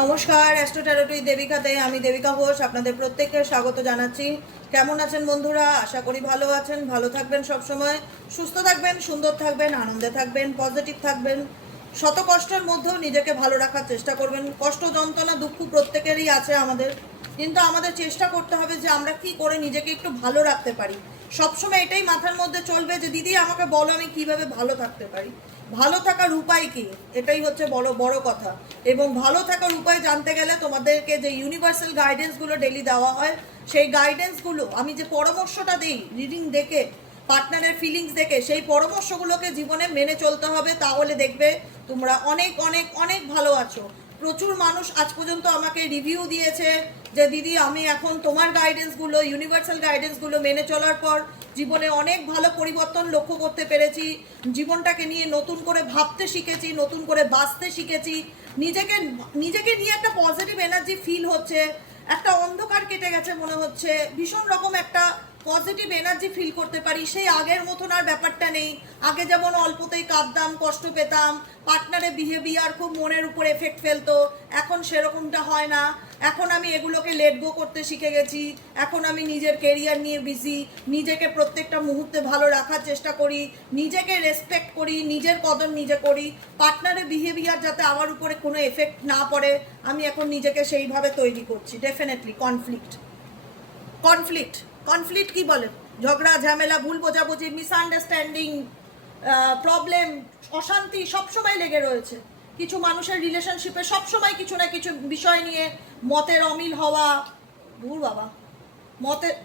নমস্কার, অ্যাস্ট্রো ট্যারোটি দেবিকাতে আমি দেবিকা ঘোষ আপনাদের প্রত্যেককে স্বাগত জানাচ্ছি। কেমন আছেন বন্ধুরা? আশা করি ভালো আছেন, ভালো থাকবেন, সব সময় সুস্থ থাকবেন, সুন্দর থাকবেন, আনন্দে থাকবেন, পজিটিভ থাকবেন। শত কষ্টের মধ্যেও নিজেকে ভালো রাখার চেষ্টা করবেন। কষ্ট, যন্ত্রণা, দুঃখ প্রত্যেকেরই আছে আমাদের, কিন্তু আমাদের চেষ্টা করতে হবে যে আমরা কি করে নিজেকে একটু ভালো রাখতে পারি। সবসময় এটাই মাথার মধ্যে চলবে যে দিদি আমাকে বলো আমি কিভাবে ভালো থাকতে পারি, ভালো থাকার উপায় কি, এটাই হচ্ছে বড় বড় কথা। এবং ভালো থাকার উপায় জানতে গেলে তোমাদেরকে যে ইউনিভার্সাল গাইডেন্সগুলো ডেলি দেওয়া হয়, সেই গাইডেন্সগুলো আমি যে পরামর্শটা দিই রিডিং দেখে, পার্টনারের ফিলিংস দেখে, সেই পরামর্শগুলোকে জীবনে মেনে চলতে হবে। তাহলে দেখবে তোমরা অনেক অনেক অনেক ভালো আছো। প্রচুর মানুষ আজ পর্যন্ত আমাকে রিভিউ দিয়েছে যে দিদি আমি এখন তোমার গাইডেন্সগুলো, ইউনিভার্সাল গাইডেন্সগুলো মেনে চলার পর জীবনে অনেক ভালো পরিবর্তন লক্ষ্য করতে পেরেছি, জীবনটাকে নিয়ে নতুন করে ভাবতে শিখেছি, নতুন করে বাঁচতে শিখেছি, নিজেকে নিজেকে নিয়ে একটা পজিটিভ এনার্জি ফিল হচ্ছে, একটা অন্ধকার কেটে গেছে মনে হচ্ছে, ভীষণ রকম একটা পজিটিভ এনার্জি ফিল করতে পারি। সেই আগের মতন আর ব্যাপারটা নেই। আগে যেমন অল্পতেই কাঁদতাম, কষ্ট পেতাম, পার্টনারের বিহেভিয়ার খুব মনের উপর এফেক্ট ফেলতো, এখন সেরকমটা হয় না। এখন আমি এগুলোকে লেট গো করতে শিখে গেছি। এখন আমি নিজের কেরিয়ার নিয়ে বিজি, নিজেকে প্রত্যেকটা মুহূর্তে ভালো রাখার চেষ্টা করি, নিজেকে রেসপেক্ট করি, নিজের কদর নিজে করি। পার্টনারের বিহেভিয়ার যাতে আমার উপরে কোনো এফেক্ট না পড়ে, আমি এখন নিজেকে সেইভাবে তৈরি করছি। ডেফিনেটলি কনফ্লিক্ট কনফ্লিক্ট কনফ্লিক্ট কি বলে? ঝগড়া, ঝামেলা, ভুল বোঝাবুঝি, মিসআন্ডারস্ট্যান্ডিং, প্রবলেম, অশান্তি সবসময় লেগে রয়েছে। কিছু মানুষের রিলেশনশিপে সবসময় কিছু না কিছু বিষয় নিয়ে মতের অমিল হওয়া, ভুল বাবা, মতের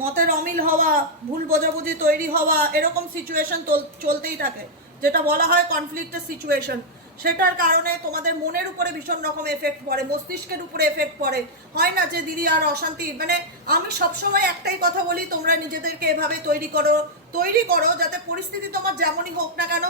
মতের অমিল হওয়া, ভুল বোঝাবুঝি তৈরি হওয়া, এরকম সিচুয়েশন চলতেই থাকে, যেটা বলা হয় কনফ্লিক্টের সিচুয়েশন। সেটার কারণে তোমাদের মনের উপরে ভীষণ রকম এফেক্ট পড়ে, মস্তিষ্কের উপরে এফেক্ট পড়ে। হয় না যে দিদি আর অশান্তি, মানে আমি সবসময় একটাই কথা বলি, তোমরা নিজেদেরকে এভাবে তৈরি করো যাতে পরিস্থিতি তোমার যেমনই হোক না কেন,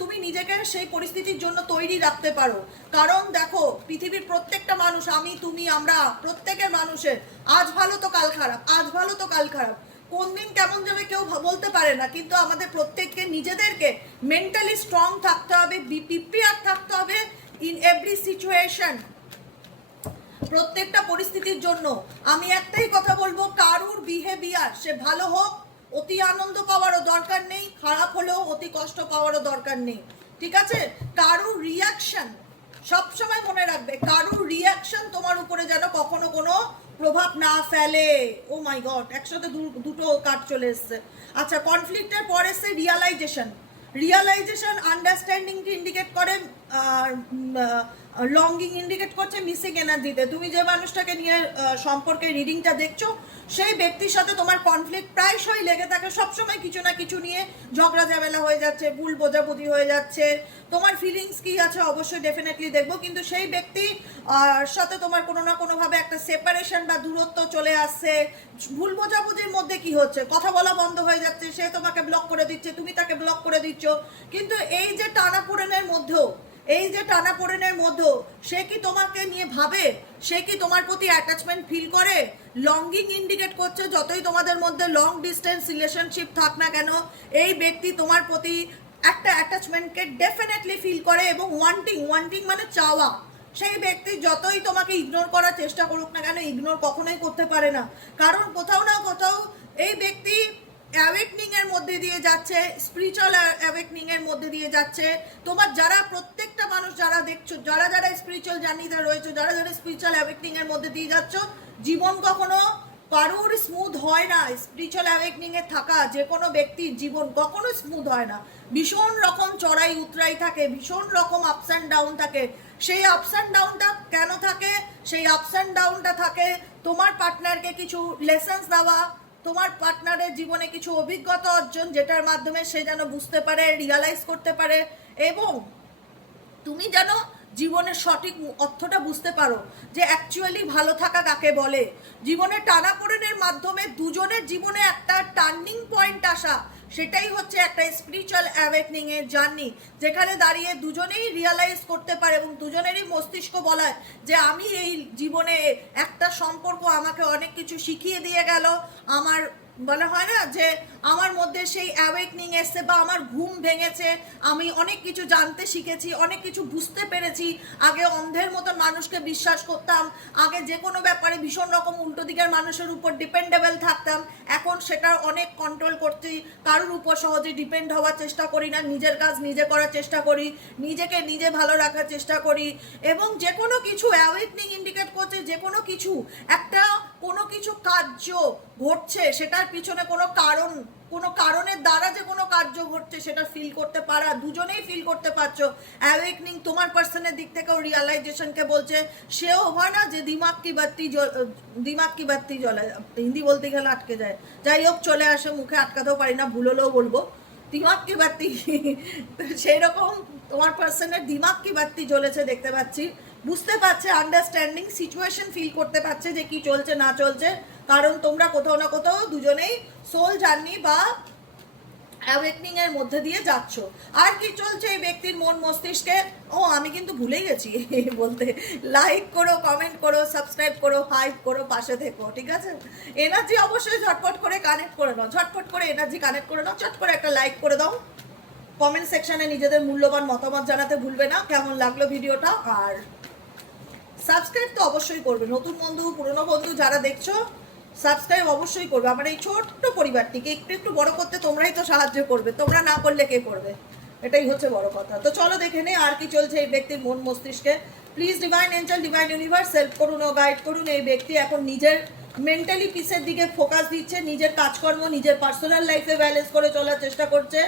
তুমি নিজেকে সেই পরিস্থিতির জন্য তৈরি রাখতে পারো। কারণ দেখো, পৃথিবীর প্রত্যেকটা মানুষ, আমি তুমি আমরা প্রত্যেকের মানুষের আজ ভালো তো কাল খারাপ, আজ ভালো তো কাল খারাপ, কোন দিন কেমন যাবে কেউ বলতে পারে না। কিন্তু আমাদের প্রত্যেককে নিজেদেরকে মেন্টালি স্ট্রং থাকতে হবে, প্রিপেয়ার থাকতে হবে ইন এভরি সিচুয়েশন, প্রত্যেকটা পরিস্থিতির জন্য। আমি একটাই কথা বলবো, কারুর বিহেভিয়ার সে ভালো হোক, অতি আনন্দ পাওয়ারও দরকার নেই, খারাপ হলেও অতি কষ্ট পাওয়ারও দরকার নেই, ঠিক আছে? কারুর রিয়াকশন সবসময় মনে রাখবে, কারুর রিয়াকশন তোমার উপরে যেন কখনো কোনো প্রভাব না ফেলে। ও মাই গড, একসাথে দুটো কার্ড চলে এসছে। আচ্ছা, কনফ্লিক্টের পর এসছে রিয়ালাইজেশন আন্ডারস্ট্যান্ডিংকে ইন্ডিকেট করে, আর লঙ্গিং ইন্ডিকেট করছে মিসিং এনার্জিতে। তুমি যে মানুষটাকে নিয়ে সম্পর্কে রিডিংটা দেখছো, সেই ব্যক্তির সাথে তোমার কনফ্লিক্ট প্রায়শই লেগে থাকে, সবসময় কিছু না কিছু নিয়ে ঝগড়া ঝামেলা হয়ে যাচ্ছে, ভুল বোঝাবুঝি হয়ে যাচ্ছে। তোমার ফিলিংস কি আছে অবশ্যই ডেফিনেটলি দেখবো, কিন্তু সেই ব্যক্তি সাথে তোমার কোনো না কোনোভাবে একটা সেপারেশন বা দূরত্ব চলে আসছে। ভুল বোঝাবুঝির মধ্যে কি হচ্ছে, কথা বলা বন্ধ হয়ে যাচ্ছে, সে তোমাকে ব্লক করে দিচ্ছে, তুমি তাকে ব্লক করে দিচ্ছ। কিন্তু এই যে টানাপোড়েনের মধ্যেও সে কি তোমাকে নিয়ে ভাবে, সে কি তোমার প্রতি অ্যাটাচমেন্ট ফিল করে? লঙ্গিং ইন্ডিকেট করছে, যতই তোমাদের মধ্যে লং ডিস্টেন্স রিলেশনশিপ থাক না কেন, এই ব্যক্তি তোমার প্রতি একটা অ্যাটাচমেন্টকে ডেফিনেটলি ফিল করে। এবং ওয়ান্টিং মানে চাওয়া। সেই ব্যক্তি যতই তোমাকে ইগনোর করার চেষ্টা করুক না কেন, ইগনোর কখনোই করতে পারে না, কারণ কোথাও না কোথাও এই ব্যক্তি অ্যাওয়েকনিং এর মধ্যে দিয়ে যাচ্ছে, স্পিরিচুয়াল অ্যাওয়েকনিং এর মধ্যে দিয়ে যাচ্ছে। তোমার যারা প্রত্যেকটা মানুষ যারা দেখছো, যারা স্পিরিচুয়াল জার্নিতে রয়েছে, যারা স্পিরিচুয়াল অ্যাওয়েকনিং এর মধ্যে দিয়ে যাচ্ছ, জীবন কখনো কারোর স্মুথ হয় না। স্পিরিচুয়াল অ্যাওয়েকনিং এ থাকা যে কোনো ব্যক্তির জীবন কখনো স্মুথ হয় না, ভীষণ রকম চড়াই উতরাই থাকে, ভীষণ রকম আপস অ্যান্ড ডাউন থাকে। সেই আপস অ্যান্ড ডাউনটা কেন থাকে? সেই আপস অ্যান্ড ডাউনটা থাকে তোমার পার্টনারকে কিছু লেসেন্স দেওয়া, তোমার পার্টনারের জীবনে কিছু অভিজ্ঞতা অর্জন, যেটার মাধ্যমে সে যেন বুঝতে পারে, রিয়ালাইজ করতে পারে, এবং তুমি যেন জীবনের সঠিক অর্থটা বুঝতে পারো যে অ্যাকচুয়ালি ভালো থাকা কাকে বলে। জীবনে টানাপোড়েনের মাধ্যমে দুজনের জীবনে একটা টার্নিং পয়েন্ট আসা, সেটাই হচ্ছে একটা স্পিরিচুয়াল অ্যাওয়েকনিং এর জার্নি, যেখানে দাঁড়িয়ে দুজনেই রিয়ালাইজ করতে পারে এবং দুজনেরই মস্তিষ্ক বলায় যে আমি এই জীবনে একটা সম্পর্ক আমাকে অনেক কিছু শিখিয়ে দিয়ে গেল, আমার বলা হয় না যে আমার মধ্যে সেই অ্যাওয়েকনিং এসছে বা আমার ঘুম ভেঙেছে, আমি অনেক কিছু জানতে শিখেছি, অনেক কিছু বুঝতে পেরেছি। আগে অন্ধের মতন মানুষকে বিশ্বাস করতাম, আগে যে কোনো ব্যাপারে ভীষণ রকম উল্টো দিকের মানুষের উপর ডিপেন্ডেবল থাকতাম, এখন সেটা অনেক কন্ট্রোল করতে, কারোর উপর সহজে ডিপেন্ড হওয়ার চেষ্টা করি না, নিজের কাজ নিজে করার চেষ্টা করি, নিজেকে নিজে ভালো রাখার চেষ্টা করি। এবং যে কোনো কিছু অ্যাওয়েকনিং ইন্ডিকেট করছে যে কোনো কিছু একটা কোনো কিছু কার্য ঘটছে, সেটার পিছনে কোনো কারণের দ্বারা যে কোনো কার্য ঘটছে সেটা ফিল করতে পারা, দুজনেই ফিল করতে পারছো। অ্যাওয়েকনিং তোমার পার্সনের দিক থেকেও রিয়ালাইজেশনকে বলছে, সেও হয় না যে দিমাগ কি বাত্তি জ্বলে, হিন্দি বলতে গেলে আটকে যায়, যাই হোক চলে আসে, মুখে আটকাতেও পারি না, ভুল হলেও বলবো দিমাগ কি বাত্তি। সেই রকম তোমার পার্সনের দিমাগ কি বাত্তি জ্বলেছে দেখতে পাচ্ছি, বুঝতে পারছে, আন্ডারস্ট্যান্ডিং সিচুয়েশন ফিল করতে পারছে যে কি চলছে না চলছে। কারণ তোমরা কোথাও না কোথাও দুজনেই সোল জার্নি বা অ্যাওয়েকনিং এর মধ্যে দিয়ে যাচ্ছ। আর কি চলছে এই ব্যক্তির মন মস্তিষ্কে? ও আমি কিন্তু ভুলেই গেছি বলতে, লাইক করো, কমেন্ট করো, সাবস্ক্রাইব করো, হাইপ করো, পাশে থেকো, ঠিক আছে? এনার্জি অবশ্যই ঝটপট করে কানেক্ট করে নাও, ঝটপট করে এনার্জি কানেক্ট করে নাও, চট করে একটা লাইক করে দাও, কমেন্ট সেকশনে নিজেদের মূল্যবান মতামত জানাতে ভুলবে না কেমন লাগলো ভিডিওটা। আর সাবস্ক্রাইব তো অবশ্যই করবে, নতুন বন্ধু পুরনো বন্ধু যারা দেখছো সাবস্ক্রাইব অবশ্যই করবে। আমার এই ছোট্ট পরিবারটিকে একটু একটু বড় করতে তোমরাই তো সাহায্য করবে, তোমরা না করলে কে করবে? এটাই হচ্ছে বড় কথা। তো চলো দেখে নে আর কি চলছে এই ব্যক্তির মন মস্তিষ্কে। Please divine angel, divine universe help করুন ও গাইড করুন। এই ব্যক্তি এখন নিজের মেন্টালি পিসের দিকে ফোকাস দিচ্ছে, নিজের কাজকর্ম নিজের পার্সোনাল লাইফে ব্যালেন্স করে চলার চেষ্টা করছে।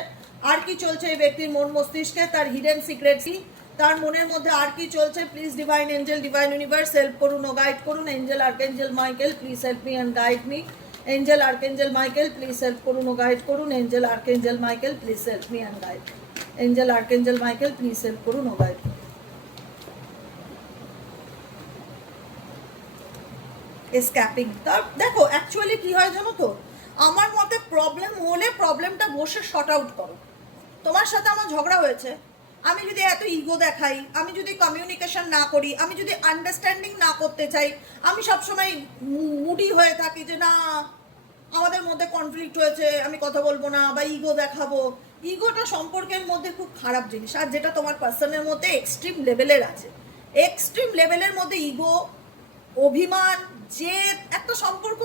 আর কি চলছে এই ব্যক্তির মন মস্তিষ্কে, তার হিডেন সিক্রেটসি, তার মনের মধ্যে আর কি চলছে? Please divine angel, divine universe help করুন ও গাইড করুন। Angel archangel Michael please help me and guide me. Angel archangel Michael please help করুন ও গাইড করুন। Angel archangel Michael please help me and guide. Angel archangel Michael please help করুন ও guide. Scrapping, তার দেখো actually কি হয় জানো তো, আমার মতে প্রবলেম হলে প্রবলেমটা বসে শর্ট আউট করো। তোমার সাথে আমার ঝগড়া হয়েছে, আমি যদি এত ইগো দেখাই, আমি যদি কমিউনিকেশন না করি, আমি যদি আন্ডারস্ট্যান্ডিং না করতে চাই, আমি সবসময় মুডি হয়ে থাকি যে না আমাদের মধ্যে কনফ্লিক্ট হয়েছে আমি কথা বলবো না বা ইগো দেখাবো, ইগোটা সম্পর্কের মধ্যে খুব খারাপ জিনিস। আর যেটা তোমার পার্সনের মধ্যে এক্সট্রিম লেভেলের আছে, এক্সট্রিম লেভেলের মধ্যে ইগো, অভিমান, জেদ, একটা সম্পর্ক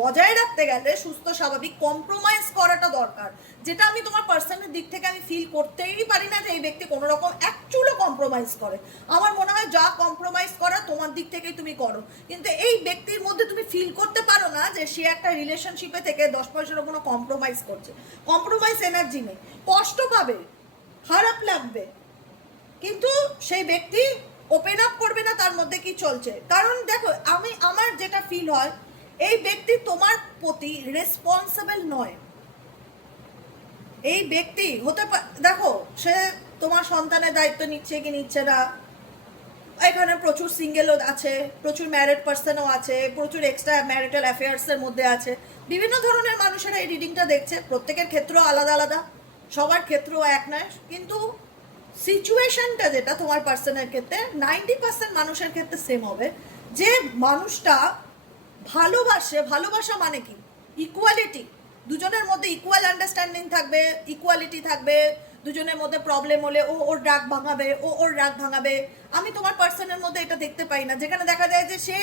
বজায় রাখতে গেলে সুস্থ স্বাভাবিক কম্প্রোমাইজ করাটা দরকার, যেটা আমি তোমার পার্সনের দিক থেকে আমি ফিল করতেই পারি না যে এই ব্যক্তি কোনো রকম অ্যাকচুয়ালি কম্প্রোমাইজ করে। আমার মনে হয় যা কম্প্রোমাইজ করা তোমার দিক থেকেই তুমি করো, কিন্তু এই ব্যক্তির মধ্যে তুমি ফিল করতে পারো না যে সে একটা রিলেশনশিপে থেকে 10 পয়সারও কোনো কম্প্রোমাইজ করছে। কম্প্রোমাইজ এনার্জি নেই, কষ্ট পাবে, খারাপ লাগবে, কিন্তু সেই ব্যক্তি ওপেন আপ করবে না তার মধ্যে কি চলছে। কারণ দেখো আমার যেটা ফিল হয়, এই ব্যক্তি তোমার প্রতি রেসপন্সিবল নয়। এই ব্যক্তি হতে দেখো সে তোমার সন্তানের দায়িত্ব নিচ্ছে কি নিচ্ছে না, এখানে প্রচুর সিঙ্গেলও আছে, প্রচুর ম্যারিড পার্সনও আছে, প্রচুর এক্সট্রা ম্যারিটাল অ্যাফেয়ার্সের মধ্যে আছে, বিভিন্ন ধরনের মানুষেরা এই রিডিংটা দেখছে, প্রত্যেকের ক্ষেত্র আলাদা আলাদা, সবার ক্ষেত্র এক নয়, কিন্তু সিচুয়েশনটা যেটা তোমার পার্সনের ক্ষেত্রে 90% মানুষের ক্ষেত্রে সেম হবে, যে মানুষটা ভালোবাসে। ভালোবাসা মানে কি? ইকুয়ালিটি, দুজনের মধ্যে ইকুয়াল আন্ডারস্ট্যান্ডিং থাকবে, ইকুয়ালিটি থাকবে, দুজনের মধ্যে প্রবলেম হলে ও ওর রাগ ভাঙাবে, ও ওর রাগ ভাঙাবে। আমি তোমার পার্সনের মধ্যে এটা দেখতে পাই না, যেখানে দেখা যায় যে সে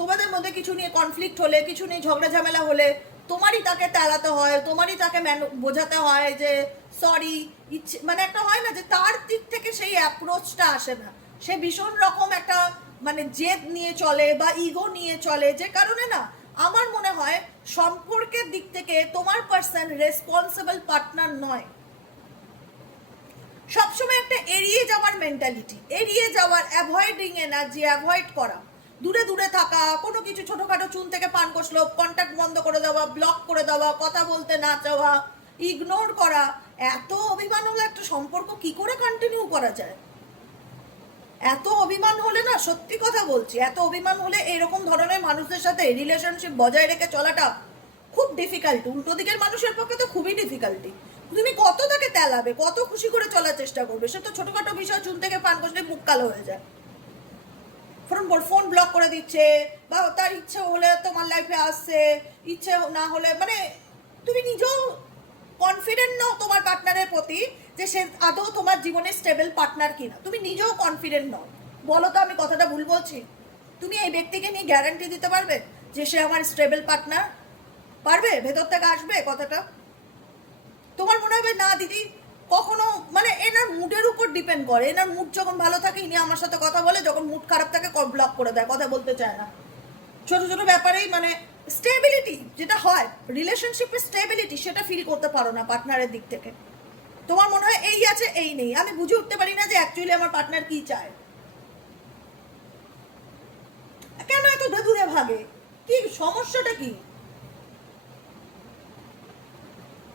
তোমাদের মধ্যে কিছু নিয়ে কনফ্লিক্ট হলে, কিছু নিয়ে ঝগড়া ঝামেলা হলে তোমারই তাকে তেলাতে হয়, তোমারই তাকে বোঝাতে হয় যে সরি, ইচ্ছে মানে একটা হয় না যে তার দিক থেকে সেই অ্যাপ্রোচটা আসে না, সে ভীষণ রকম একটা মানে জেদ নিয়ে চলে বা ইগো নিয়ে চলে, যে কারণে না আমার মনে হয় সম্পর্কের দিক থেকে তোমার পার্সন রেসপন্সিবল পার্টনার নয়। সবসময় একটা এড়িয়ে যাওয়ার মেন্টালিটি, এড়িয়ে যাওয়ার, অ্যাভয়েডিং এনার্জি, অ্যাভয়েড করা, দূরে দূরে থাকা, কোনো কিছু ছোটোখাটো চুন থেকে পান কষলো কন্ট্যাক্ট বন্ধ করে দেওয়া, ব্লক করে দেওয়া, কথা বলতে না চাওয়া, ইগনোর করা। এত অভিমান হলে একটা সম্পর্ক কি করে কন্টিনিউ করা যায়? এত অভিমান হলে না, সত্যি কথা বলছি, এত অভিমান হলে এরকম ধরনের মানুষদের সাথে রিলেশনশিপ বজায় রেখে চলাটা খুব ডিফিকাল্ট। উল্টো দিকের মানুষের পক্ষে তো খুবই ডিফিকাল্টি। তুমি কত তাকে তেলাবে, কত খুশি করে চলার চেষ্টা করবে, সে তো ছোটখাটো বিষয় চুন থেকে পান কষলে মুখ কালো হয়ে যায়। ফোন ব্লক করে দিচ্ছে, বা তার ইচ্ছে হলে তোমার লাইফে আসছে, ইচ্ছে না হলে, মানে তুমি নিজেও কনফিডেন্ট নও তোমার পার্টনারের প্রতি যে সে আদৌ তোমার জীবনে স্টেবল পার্টনার কিনা। তুমি নিজেও কনফিডেন্ট নও। বলো তো আমি কথাটা ভুল বলছি? তুমি এই ব্যক্তিকে নিয়ে গ্যারান্টি দিতে পারবে যে সে আমার স্টেবল পার্টনার? পারবে? ভেতর থেকে আসবে কথাটা? তোমার মনে হবে না দিদি কখনো, মানে এনার মুডের উপর ডিপেন্ড করে। এনার মুড যখন ভালো থাকে ইনি আমার সাথে কথা বলে, যখন মুড খারাপ থাকে ব্লক করে দেয়, কথা বলতে চায় না। ছোট ছোট ব্যাপারেই মানে স্টেবিলিটি যেটা হয় রিলেশনশিপে, স্টেবিলিটি সেটা ফিল করতে পারো না পার্টনারের দিক থেকে। তোমার মনে হয় এই আছে এই নেই। আমি বুঝে উঠতে পারি না যে অ্যাকচুয়ালি আমার পার্টনার কি চায়, কেন এত ধুধে ভাগে, কি সমস্যাটা কি?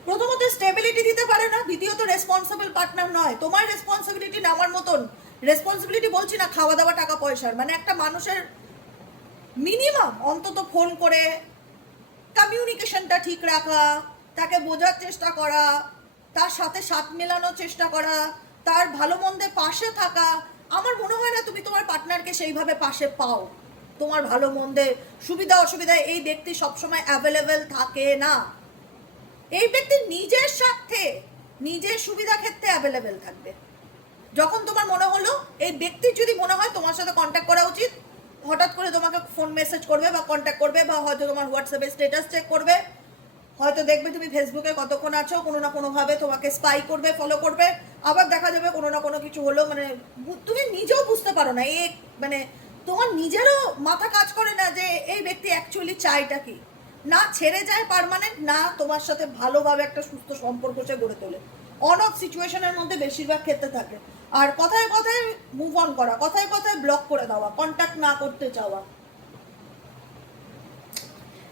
প্রথমত স্টেবিলিটি দিতে পারে না, দ্বিতীয়ত রেসপন্সিবল পার্টনার নয়। তোমার রেসপন্সিবিলিটি নেওয়ার মতন রেসপন্সিবিলিটি বলছি না খাওয়া দাওয়া টাকা পয়সার, মানে একটা মানুষের মিনিমাম অন্তত ফোন করে কমিউনিকেশনটা ঠিক রাখা, তাকে বোঝার চেষ্টা করা, তার সাথে সাথ মেলানোর চেষ্টা করা, তার ভালো মন্দে পাশে থাকা। আমার মনে হয় না তুমি তোমার পার্টনারকে সেইভাবে পাশে পাও। তোমার ভালো মন্দে সুবিধা অসুবিধায় এই ব্যক্তি সবসময় অ্যাভেলেবেল থাকে না। এই ব্যক্তি নিজের স্বার্থে, নিজের সুবিধা ক্ষেত্রে অ্যাভেলেবেল থাকবে। যখন তোমার মনে হলো, এই ব্যক্তির যদি মনে হয় তোমার সাথে কন্ট্যাক্ট করা উচিত, হঠাৎ করে তোমাকে ফোন মেসেজ করবে বা কন্ট্যাক্ট করবে, বা হয়তো তোমার হোয়াটসঅ্যাপে স্ট্যাটাস চেক করবে, হয়তো দেখবে তুমি ফেসবুকে কতক্ষণ আছো, কোনো না কোনোভাবে তোমাকে স্পাই করবে, ফলো করবে। আবার দেখা যাবে কোনো না কোনো কিছু হলো, মানে তুমি নিজেও বুঝতে পারো না, মানে তোমার নিজেরও মাথা কাজ করে না যে এই ব্যক্তি অ্যাকচুয়ালি চাইটা কি। না ছেড়ে যায় পার্মানেন্ট, না তোমার সাথে ভালোভাবে একটা সুস্থ সম্পর্ক সে গড়ে তোলে। অন অফ সিচুয়েশনের মধ্যে বেশিরভাগ ক্ষেত্রে থাকে। আর কথায় কথায় মুভ অন করা, কথায় কথায় ব্লক করে দেওয়া, কন্ট্যাক্ট না করতে চাওয়া।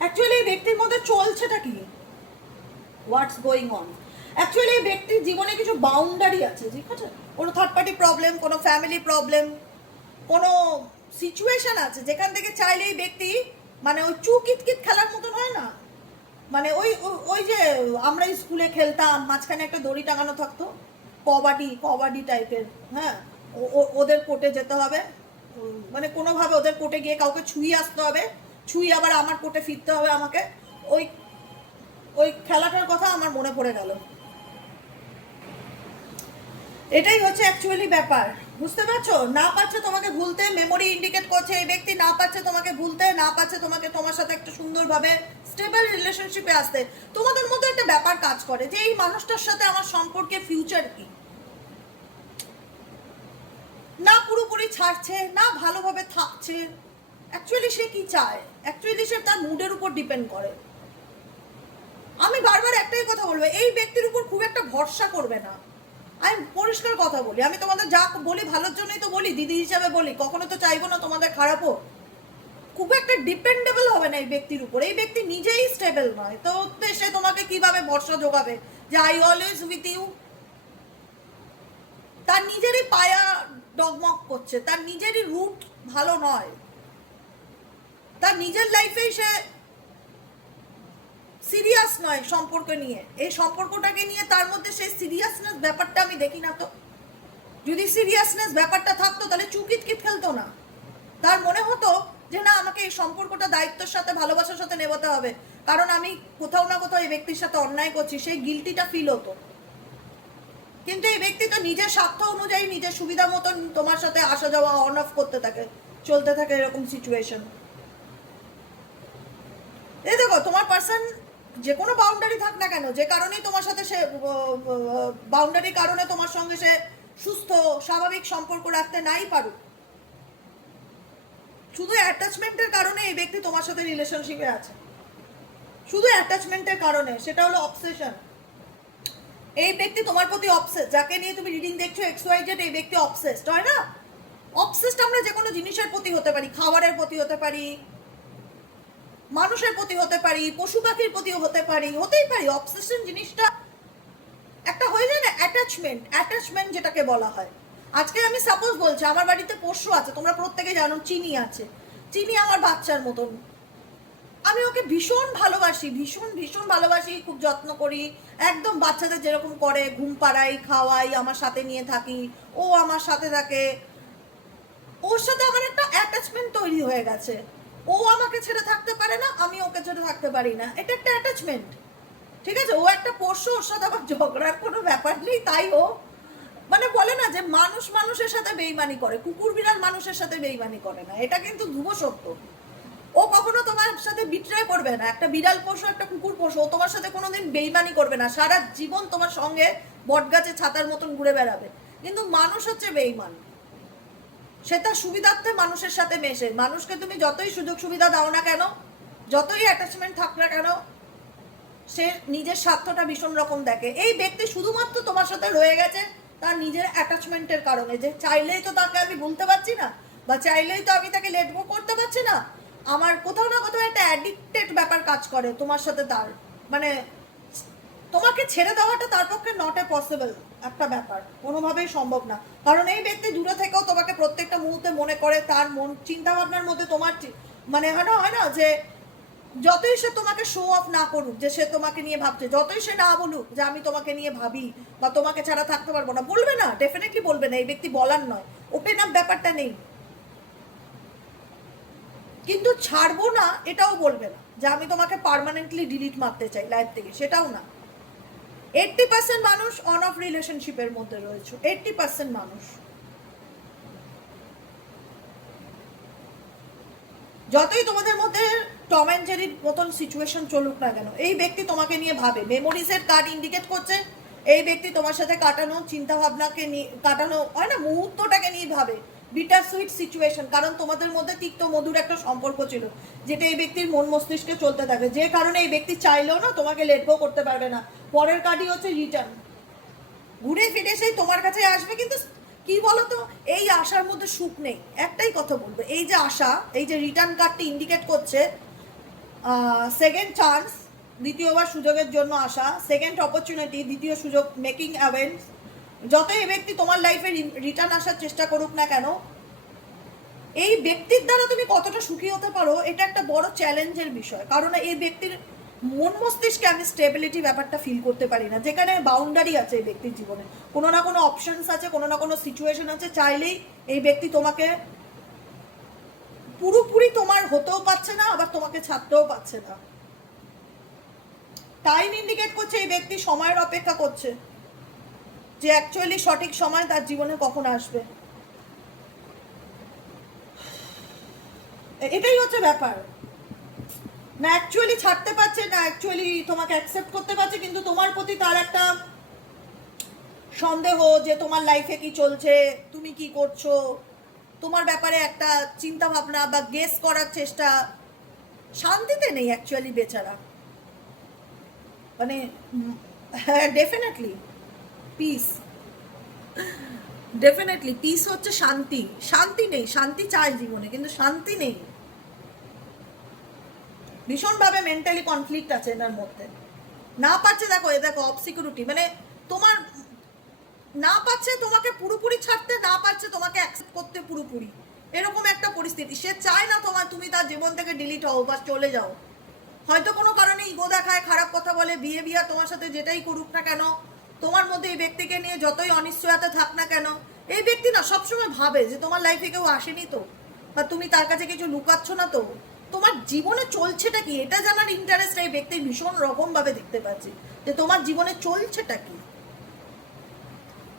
অ্যাকচুয়ালি এই ব্যক্তির মধ্যে চলছেটা কি, হোয়াটস গোয়িং অন? অ্যাকচুয়ালি এই ব্যক্তির জীবনে কিছু বাউন্ডারি আছে, ঠিক আছে? কোনো থার্ড পার্টি প্রবলেম, কোনো ফ্যামিলি প্রবলেম, কোনো সিচুয়েশন আছে যেখান থেকে চাইলে এই ব্যক্তি, মানে ওই কিতকিত খেলার মতন হয় না, মানে ওই ওই যে আমরা স্কুলে খেলতাম, মাঝখানে একটা দড়ি টাঙানো থাকতো, কবাডি টাইপের, হ্যাঁ, ওদের কোর্টে যেতে হবে, মানে কোনোভাবে ওদের কোর্টে গিয়ে কাউকে ছুঁয়ে আসতে হবে, ছুঁয়ে আবার আমার কোর্টে ফিরতে হবে আমাকে। ওই ওই খেলাটার কথা আমার মনে পড়ে গেল। এটাই হচ্ছে অ্যাকচুয়ালি ব্যাপার, বুঝতে পারছো? না পারছে তোমাকে ভুলতে, মেমোরি ইন্ডিকেট করছে এই ব্যক্তি না পারছে তোমাকে ভুলতে, না পারছে তোমাকে তোমার সাথে একটা সুন্দরভাবে স্টেবল রিলেশনশিপে আসতে। তোমাদের মধ্যে একটা ব্যাপার কাজ করে যে এই মানুষটার সাথে আমার সম্পর্কে ফিউচার কি, না পুরোপুরি ছাড়ছে, না ভালোভাবে থাকছে। অ্যাকচুয়ালি সে কি চায়, অ্যাকচুয়ালি সে তার মুডের উপর ডিপেন্ড করে। আমি বারবার একটাই কথা বলবো, এই ব্যক্তির উপর খুব একটা ভরসা করবে না। আমি পরিষ্কার কথা বলি, আমি তোমাদের যা বলি ভালোর জন্যই তো বলি, দিদি হিসাবে বলি, কখনো তো চাইবো না তোমাদের খারাপ হোক। খুব একটা ডিপেন্ডেবল হবে না এই ব্যক্তির উপর। এই ব্যক্তি নিজেই স্টেবল নয়, তো সে তোমাকে কিভাবে ভরসা যোগাবে যে আই অলওয়েজ উইথ ইউ? তার নিজেরই পায়া ডগমগ করছে, তার নিজেরই রুট ভালো নয়, তার নিজের লাইফেই সে সিরিয়াস নয় সম্পর্ক নিয়ে। এই সম্পর্কটাকে নিয়ে তার মধ্যে সেই সিরিয়াসনেস ব্যাপারটা আমি দেখি না তো। যদি সিরিয়াসনেস ব্যাপারটা থাকতো তাহলে চুকিতকিত খেলতো না। তার মনে হতো যে না, আমাকে এই সম্পর্কটা দায়িত্বের সাথে ভালোবাসার সাথে নেভাতে হবে, কারণ আমি কোথাও না কোথাও এই ব্যক্তির সাথে অন্যায় করছি, সেই গিল্টিটা ফিল হতো। কিন্তু এই ব্যক্তি তো নিজের স্বার্থ অনুযায়ী নিজের সুবিধা মতন তোমার সাথে আসা যাওয়া অন অফ করতে থাকে, চলতে থাকে এরকম সিচুয়েশন। এই দেখো, তোমার পার্সন যে কোনো বাউন্ডারি থাক না কেন, যে কারণেই তোমার সাথে সে বাউন্ডারির কারণে তোমার সঙ্গে সে সুস্থ স্বাভাবিক সম্পর্ক রাখতে নাই পারুক, শুধু অ্যাটাচমেন্টের কারণে এই ব্যক্তি তোমার সাথে রিলেশনশিপে আছে, শুধু অ্যাটাচমেন্টের কারণে, সেটা হলো অবসেশন। এই ব্যক্তি তোমার প্রতি অবসেস, যাকে নিয়ে তুমি রিডিং দেখছো XYZ, এই ব্যক্তি অবসেসড, হয় না? অবসেসড আমরা যে কোনো জিনিসের প্রতি হতে পারি, খাবারের প্রতি হতে পারি, মানুষের প্রতি হতে পারি, পশু পাখির প্রতিও হতে পারি, হতেই পারি। অবসেশন জিনিসটা একটা হয়ে যায় না, অ্যাটাচমেন্ট যেটাকে বলা হয়। আজকে আমি সাপোজ বলছি, আমার বাড়িতে পশু আছে, তোমরা প্রত্যেকে জানো, চিনি আছে। চিনি আমার বাচ্চার মতন, আমি ওকে ভীষণ ভালোবাসি, ভীষণ ভীষণ ভালোবাসি, খুব যত্ন করি, একদম বাচ্চাদের যেরকম করে, ঘুম পাড়াই, খাওয়াই, আমার সাথে নিয়ে থাকি, ও আমার সাথে থাকে। ওর সাথে আমার একটা অ্যাটাচমেন্ট তৈরি হয়ে গেছে। ও আমাকে ছেড়ে থাকতে পারে না, আমি ওকে ছেড়ে থাকতে পারি না, এটা একটা অ্যাটাচমেন্ট। ঠিক আছে, ও একটা পোষ্য, ওর সাথে আবার ঝগড়ার কোনো ব্যাপার নেই। তাই ও মানে বলে না যে মানুষ মানুষের সাথে বেইমানি করে, কুকুর বিড়াল মানুষের সাথে বেইমানি করে না, এটা কিন্তু ধ্রুব সত্য। ও কখনো তোমার সাথে বিট্রাই করবে না। একটা বিড়াল পোষো, একটা কুকুর পোষো, ও তোমার সাথে কোনোদিন বেইমানি করবে না, সারা জীবন তোমার সঙ্গে বটগাছে ছাতার মতন ঘুরে বেড়াবে। কিন্তু মানুষ হচ্ছে বেইমান, সে তার সুবিধার্থে মানুষের সাথে মেশে। মানুষকে তুমি যতই সুযোগ সুবিধা দাও না কেন, যতই অ্যাটাচমেন্ট থাক না কেন, সে নিজের স্বার্থটা ভীষণ রকম দেখে। এই ব্যক্তি শুধুমাত্র তোমার সাথে রয়ে গেছে তার নিজের অ্যাটাচমেন্টের কারণে, যে চাইলেই তো তাকে আমি ভুলতে পারছি না, বা চাইলেই তো আমি তাকে লেট গো করতে পারছি না। আমার কোথাও না কোথাও একটা অ্যাডিক্টেড ব্যাপার কাজ করে তোমার সাথে। তার মানে তোমাকে ছেড়ে দেওয়াটা তার পক্ষে নট এ পসিবল একটা ব্যাপার, কোনোভাবেই সম্ভব না। কারণ এই ব্যক্তি দূরে থেকেও তোমাকে প্রত্যেকটা মুহূর্তে মনে করে, তার মন চিন্তা ভাবনার মধ্যে তোমার মানে হয় না যে যতই সে তোমাকে শো অফ না করুক যে সে তোমাকে নিয়ে ভাবছে, যতই সে না বলুক যে আমি তোমাকে নিয়ে ভাবি বা তোমাকে ছাড়া থাকতে পারবো না, বলবে না, ডেফিনেটলি বলবে না। এই ব্যক্তি বলার নয়, ওপেন আপ ব্যাপারটা নেই। কিন্তু ছাড়বো না এটাও বলবে না, যে আমি তোমাকে পার্মানেন্টলি ডিলিট মারতে চাই লাইফ থেকে, সেটাও না। 80% মানুষ অন অফ রিলেশনশিপের মধ্যে রয়েছে, 80% মানুষ। যতই তোমাদের মধ্যে টম অ্যান্ড জেরির মতন সিচুয়েশন চলুক না কেন, এই ব্যক্তি তোমাকে নিয়ে ভাবে। মেমোরিজের কার্ড ইন্ডিকেট করছে এই ব্যক্তি তোমার সাথে কাটানো চিন্তা ভাবনাকে নিয়ে, কাটানো হয় না মুহূর্তটাকে নিয়ে ভাবে। বিটার সুইট সিচুয়েশন, কারণ তোমাদের মধ্যে তিক্ত মধুর একটা সম্পর্ক ছিল, যেটা এই ব্যক্তির মন মস্তিষ্কে চলতে থাকে, যে কারণে এই ব্যক্তি চাইলেও না তোমাকে লেট গো করতে পারবে না। পরের কার্ডই হচ্ছে রিটার্ন, ঘুরে ফিরে সেই তোমার কাছে আসবে। কিন্তু কি বলতো, এই আশার মধ্যে সুখ নেই। একটাই কথা বলবো, এই যে আশা, এই যে রিটার্ন কার্ডটি ইন্ডিকেট করছে সেকেন্ড চান্স, দ্বিতীয়বার সুযোগের জন্য আসা, সেকেন্ড অপরচুনিটি, দ্বিতীয় সুযোগ, মেকিং অ্যাওয়েন্স। যত এই ব্যক্তি তোমার লাইফে রিটার্ন আসার চেষ্টা করুক না কেন, এই ব্যক্তির দ্বারা তুমি কতটা সুখী হতে পারো এটা একটা বড় চ্যালেঞ্জের বিষয়। কারণ এই ব্যক্তির মন মস্তিষ্কে আমি স্টেবিলিটি ব্যাপারটা ফিল করতে পারি না, যেখানে বাউন্ডারি আছে এই ব্যক্তির জীবনে, কোনো না কোনো অপশনস আছে, কোনো না কোনো সিচুয়েশন আছে, চাইলেই এই ব্যক্তি তোমাকে পুরোপুরি তোমার হতেও পারছে না, আবার তোমাকে ছাড়তেও পারছে না। টাইম ইন্ডিকেট করছে এই ব্যক্তি সময়ের অপেক্ষা করছে, যে অ্যাকচুয়ালি সঠিক সময় তার জীবনে কখন আসবে। এটাই হচ্ছে ব্যাপার, না অ্যাকচুয়ালি ছাড়তে পারছে, না অ্যাকচুয়ালি তোমাকে অ্যাকসেপ্ট করতে পারছে, কিন্তু তোমার প্রতি তার একটা সন্দেহ যে তোমার লাইফে কি চলছে, তুমি কি করছো, তোমার ব্যাপারে একটা চিন্তা ভাবনা বা গেস করার চেষ্টা। শান্তিতে নেই অ্যাকচুয়ালি বেচারা, মানে ডেফিনেটলি পিস, ডেফিনেটলি পিস হচ্ছে শান্তি। শান্তি নেই, শান্তি চায় জীবনে, কিন্তু শান্তি নেই। ভীষণভাবে মেন্টালি কনফ্লিক্ট আছে এনার মধ্যে। না পারছে, দেখো এ দেখো অবসিকিউরিটি, মানে তোমার না পারছে তোমাকে পুরোপুরি ছাড়তে, না পারছে তোমাকে অ্যাকসেপ্ট করতে পুরোপুরি, এরকম একটা পরিস্থিতি। সে চায় না তুমি তার জীবন থেকে ডিলিট হও বা চলে যাও। হয়তো কোনো কারণে ইগো দেখায়, খারাপ কথা বলে, বিহেভিয়ার তোমার সাথে যেটাই করুক না কেন, তোমার মধ্যে এই ব্যক্তিকে নিয়ে যতই অনিশ্চয়তা থাক না কেন, এই ব্যক্তি না সবসময় ভাবে যে তোমার লাইফে কেউ আসেনি তো, বা তুমি তার কাছে কিছু লুকাচ্ছ না তো, তোমার জীবনে চলছেটা কি এটা জানার ইন্টারেস্ট এই ব্যক্তির ভীষণ রকম ভাবে দেখতে পাচ্ছি, যে তোমার জীবনে চলছেটা কি।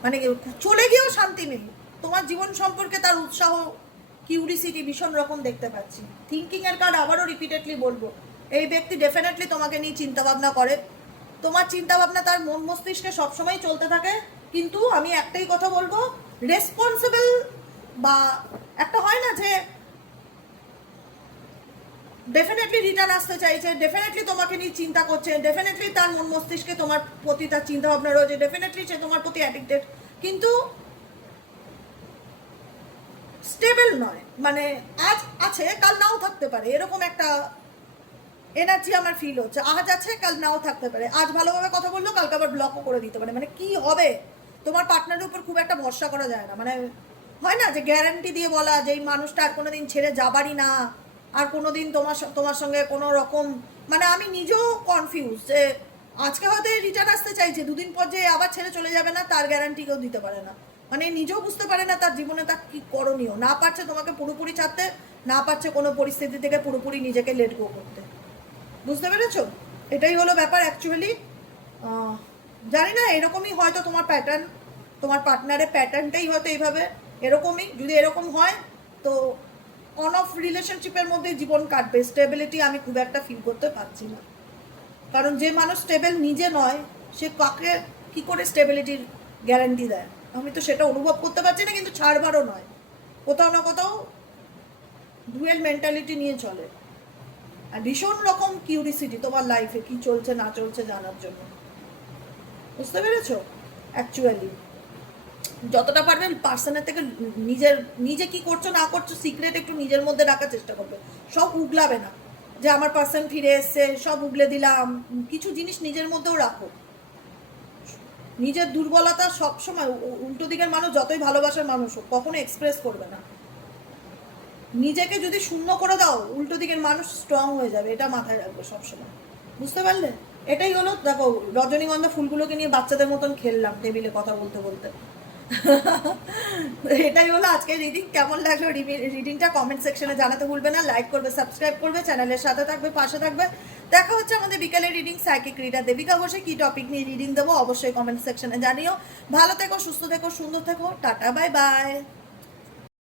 মানে চলে গিয়েও শান্তি নেই, তোমার জীবন সম্পর্কে তার উৎসাহ, কিউরিসিটি ভীষণ রকম দেখতে পাচ্ছি। থিঙ্কিং এর কার্ড আবারও রিপিটেডলি বলবো, এই ব্যক্তি ডেফিনেটলি তোমাকে নিয়ে চিন্তা ভাবনা করে, তোমার চিন্তা ভাবনা তার মন মস্তিষ্কে সবসময় চলতে থাকে। কিন্তু আমি একটাই কথা বলবো, রেসপন্সিবল বা একটা হয় না যে ডেফিনেটলি রিটার্ন আসতে চাইছে, ডেফিনেটলি তোমাকে নিয়ে চিন্তা করছে, ডেফিনেটলি তার মন মস্তিষ্কে তোমার প্রতি তার চিন্তা ভাবনা রয়েছে, ডেফিনেটলি সে তোমার প্রতি অ্যাডিক্টেড, কিন্তু স্টেবল নয়। মানে আজ আছে কাল নাও থাকতে পারে, এরকম একটা এনার্জি আমার ফিল হচ্ছে। আজ আছে কাল নাও থাকতে পারে, আজ ভালোভাবে কথা বললো কালকে আবার ব্লকও করে দিতে পারে। মানে কি হবে, তোমার পার্টনারের উপর খুব একটা ভরসা করা যায় না। মানে হয় না যে গ্যারান্টি দিয়ে বলা যে এই মানুষটা আর কোনোদিন ছেড়ে যাবারই না, আর কোনোদিন তোমার সঙ্গে কোনো রকম, মানে আমি নিজেও কনফিউজ যে আজকে হয়তো রিটার্ন আসতে চাইছে, দুদিন পর যে আবার ছেড়ে চলে যাবে না তার গ্যারান্টি কেউ দিতে পারে না। মানে নিজেও বুঝতে পারে না তার জীবনে তার কি করণীয়, না পারছে তোমাকে পুরোপুরি ছাড়তে, না পারছে কোনো পরিস্থিতি থেকে পুরোপুরি নিজেকে লেট গো করতে। বুঝতে পেরেছো? এটাই হলো ব্যাপার অ্যাকচুয়ালি। জানি না, এরকমই হয়তো তোমার প্যাটার্ন, তোমার পার্টনারের প্যাটার্নটাই হয়তো এইভাবে এরকমই। যদি এরকম হয় তো অন অফ রিলেশনশিপের মধ্যে জীবন কাটবে, স্টেবিলিটি আমি খুব একটা ফিল করতে পারছি না। কারণ যে মানুষ স্টেবল নিজে নয়, সে কাকে কি করে স্টেবিলিটির গ্যারান্টি দেয়? আমি তো সেটা অনুভব করতে পারছি না, কিন্তু ছাড়বারও নয়। কোথাও না কোথাও ডুয়েল মেন্টালিটি নিয়ে চলে, আর ভীষণ রকম কিউরিসিটি তোমার লাইফে কি চলছে না চলছে জানার জন্য। বুঝতে পেরেছো? অ্যাকচুয়ালি যতটা পারবে পার্সনের থেকে নিজে কি করছো না করছো সিক্রেট একটু নিজের মধ্যে রাখার চেষ্টা করবে। সব উগলাবে না যে আমার পার্সন ফিরে এসছে সব উগলে দিলাম, কিছু জিনিস নিজের মধ্যেও রাখো। নিজের দুর্বলতা সবসময়, উল্টো দিকের মানুষ যতই ভালোবাসার মানুষ হোক, কখনো এক্সপ্রেস করবে না। নিজেকে যদি শূন্য করে দাও, উল্টো দিকের মানুষ স্ট্রং হয়ে যাবে, এটা মাথায় রাখবে সবসময়। বুঝতে পারলে? এটাই হলো, দেখো রজনীগন্ধা ফুলগুলোকে নিয়ে বাচ্চাদের মতন খেললাম টেবিলে কথা বলতে বলতে। এটাই হলো আজকের রিডিং। কেমন লাগলো রিডিংটা কমেন্ট সেকশনে জানাতে ভুলবে না। লাইক করবে, সাবস্ক্রাইব করবে, চ্যানেলের সাথে থাকবে, পাশে থাকবে। দেখা হচ্ছে আমাদের বিকালের রিডিং। সাইকিক রিডার দেবিকা বসে কি টপিক নিয়ে রিডিং দেবো অবশ্যই কমেন্ট সেকশনে জানিও। ভালো থেকো, সুস্থ থেকো, সুন্দর থেকো। Tata, bye bye.